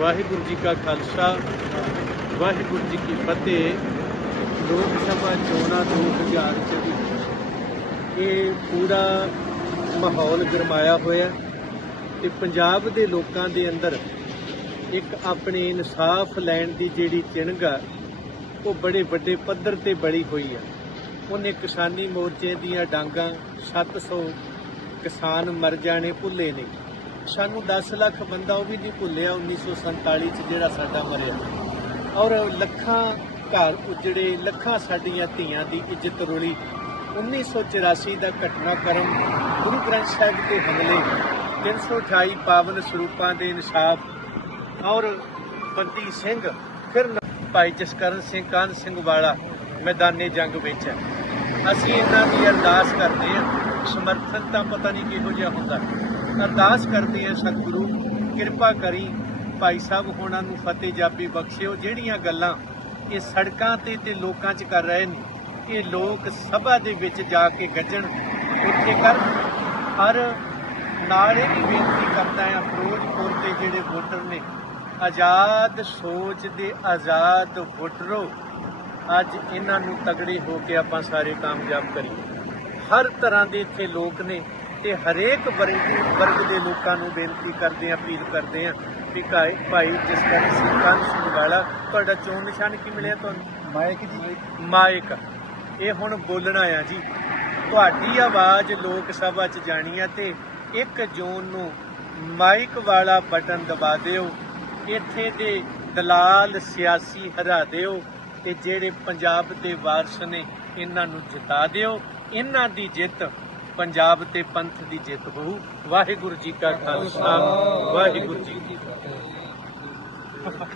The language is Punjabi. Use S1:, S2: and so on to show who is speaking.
S1: ਵਾਹਿਗੁਰੂ ਜੀ ਕਾ ਖਾਲਸਾ, ਵਾਹਿਗੁਰੂ ਜੀ ਕੀ ਫਤਿਹ। ਲੋਕ ਸਭਾ ਚੋਣਾਂ 2024 ਇਹ ਪੂਰਾ ਮਾਹੌਲ ਗਰਮਾਇਆ ਹੋਇਆ ਤੇ ਪੰਜਾਬ ਦੇ ਲੋਕਾਂ ਦੇ ਅੰਦਰ ਇੱਕ ਆਪਣੇ ਇਨਸਾਫ ਲੈਣ ਦੀ ਜਿਹੜੀ ਚਿੰਗ ਆ, ਉਹ ਬੜੇ ਵੱਡੇ ਪੱਧਰ ਤੇ ਬੜੀ ਹੋਈ ਆ। ਉਹਨੇ ਕਿਸਾਨੀ ਮੋਰਚੇ ਦੀਆਂ ਡਾਂਗਾਂ 700 ਕਿਸਾਨ ਮਰ ਜਾਣੇ, ਭੁੱਲੇ ਨੇ। ਸਾਨੂੰ 10 ਲੱਖ ਬੰਦਾ ਉਹ ਵੀ ਨਹੀਂ ਭੁੱਲਿਆ 1947 ਚ ਜਿਹੜਾ ਸਾਡਾ ਮਰਿਆ। ਔਰ ਲੱਖਾਂ ਘਰ ਉਜੜੇ, ਲੱਖਾਂ ਸਾਡੀਆਂ ਧੀਆਂ ਦੀ ਇੱਜ਼ਤ ਰੁਲੀ। 1984 ਦਾ ਘਟਨਾਕ੍ਰਮ ਗੁਰੂ ਗ੍ਰੰਥ ਸਾਹਿਬ ਤੇ ਹਮਲੇ 328 ਪਾਵਨ ਸਰੂਪਾਂ ਦੇ ਇਨਸਾਫ ਔਰ ਬੰਦੀ ਸਿੰਘ, ਫਿਰ ਭਾਈ ਜਸਕਰਨ ਸਿੰਘ ਕਾਨ ਸਿੰਘ ਵਾਲਾ ਮੈਦਾਨੇ ਜੰਗ ਵਿੱਚ ਹੈ। ਅਸੀਂ ਇਹਨਾਂ ਦੀ ਅਰਦਾਸ ਕਰਦੇ ਹਾਂ, ਸਮਰਥਨ ਤਾਂ ਪਤਾ ਨਹੀਂ ਕਿਹੋ ਜਿਹਾ ਹੁੰਦਾ। ਅਰਦਾਸ ਕਰਦੇ ਹਾਂ ਸਤਿਗੁਰੂ, ਕਿਰਪਾ ਕਰੀ ਭਾਈ ਸਾਹਿਬ ਹੋਣਾ ਨੂੰ ਫਤਿਹ ਜਾਪੀ ਬਖਸ਼ਿਓ। ਜਿਹੜੀਆਂ ਗੱਲਾਂ ਇਹ ਸੜਕਾਂ ਤੇ ਤੇ ਲੋਕਾਂ 'ਚ ਕਰ ਰਹੇ ਨੇ, ਇਹ ਲੋਕ ਸਭਾ ਦੇ ਵਿੱਚ ਜਾ ਕੇ ਗੱਜਣ, ਉੱਥੇ ਕਰ। ਹਰ ਨਾਲ ਇਹ ਵੀ ਬੇਨਤੀ ਕਰਦਾ ਹਾਂ ਫਿਰੋਜ਼ਪੁਰ ਦੇ ਜਿਹੜੇ ਵੋਟਰ ਨੇ, ਆਜ਼ਾਦ ਸੋਚ ਦੇ ਆਜ਼ਾਦ ਵੋਟਰੋ, ਅੱਜ ਇਹਨਾਂ ਨੂੰ ਤਗੜੇ ਹੋ ਕੇ ਆਪਾਂ ਸਾਰੇ ਕਾਮਯਾਬ ਕਰੀਏ। ਹਰ ਤਰ੍ਹਾਂ ਦੇ ਇੱਥੇ ਲੋਕ ਨੇ ਤੇ ਹਰੇਕ ਵਰਗ ਵਰਗ ਦੇ ਲੋਕਾਂ ਨੂੰ ਬੇਨਤੀ ਕਰਦੇ ਆ ਅਪੀਲ ਕਰਦੇ ਆ ਵੀ ਭਾਈ ਜਿਸ ਤਰ੍ਹਾਂ ਸਿੰਘ ਵਾਲਾ ਤੁਹਾਡਾ ਚੋਣ ਨਿਸ਼ਾਨ ਕੀ ਮਿਲਿਆ ਤੁਹਾਨੂੰ?
S2: ਮਾਇਕ ਜੀ।
S1: ਮਾਈਕ ਇਹ ਹੁਣ ਬੋਲਣਾ ਆ ਜੀ। ਤੁਹਾਡੀ ਆਵਾਜ਼ ਲੋਕ ਸਭਾ 'ਚ ਜਾਣੀ ਆ ਤੇ 1 ਜੂਨ ਨੂੰ ਮਾਈਕ ਵਾਲਾ ਬਟਨ ਦਬਾ ਦਿਓ। ਇੱਥੇ ਦੇ ਦਲਾਲ ਸਿਆਸੀ ਹਰਾ ਦਿਓ ਤੇ ਜਿਹੜੇ ਪੰਜਾਬ ਦੇ ਵਾਰਸ ਨੇ ਇਹਨਾਂ ਨੂੰ ਜਿਤਾ ਦਿਓ। ਇਹਨਾਂ ਦੀ ਜਿੱਤ ਪੰਜਾਬ ਤੇ ਪੰਥ ਦੀ ਜਿੱਤ ਹੋਊ। ਵਾਹਿਗੁਰੂ ਜੀ ਕਾ ਖਾਲਸਾ ਵਾਹਿਗੁਰੂ ਜੀ ਕੀ ਫਤਿਹ।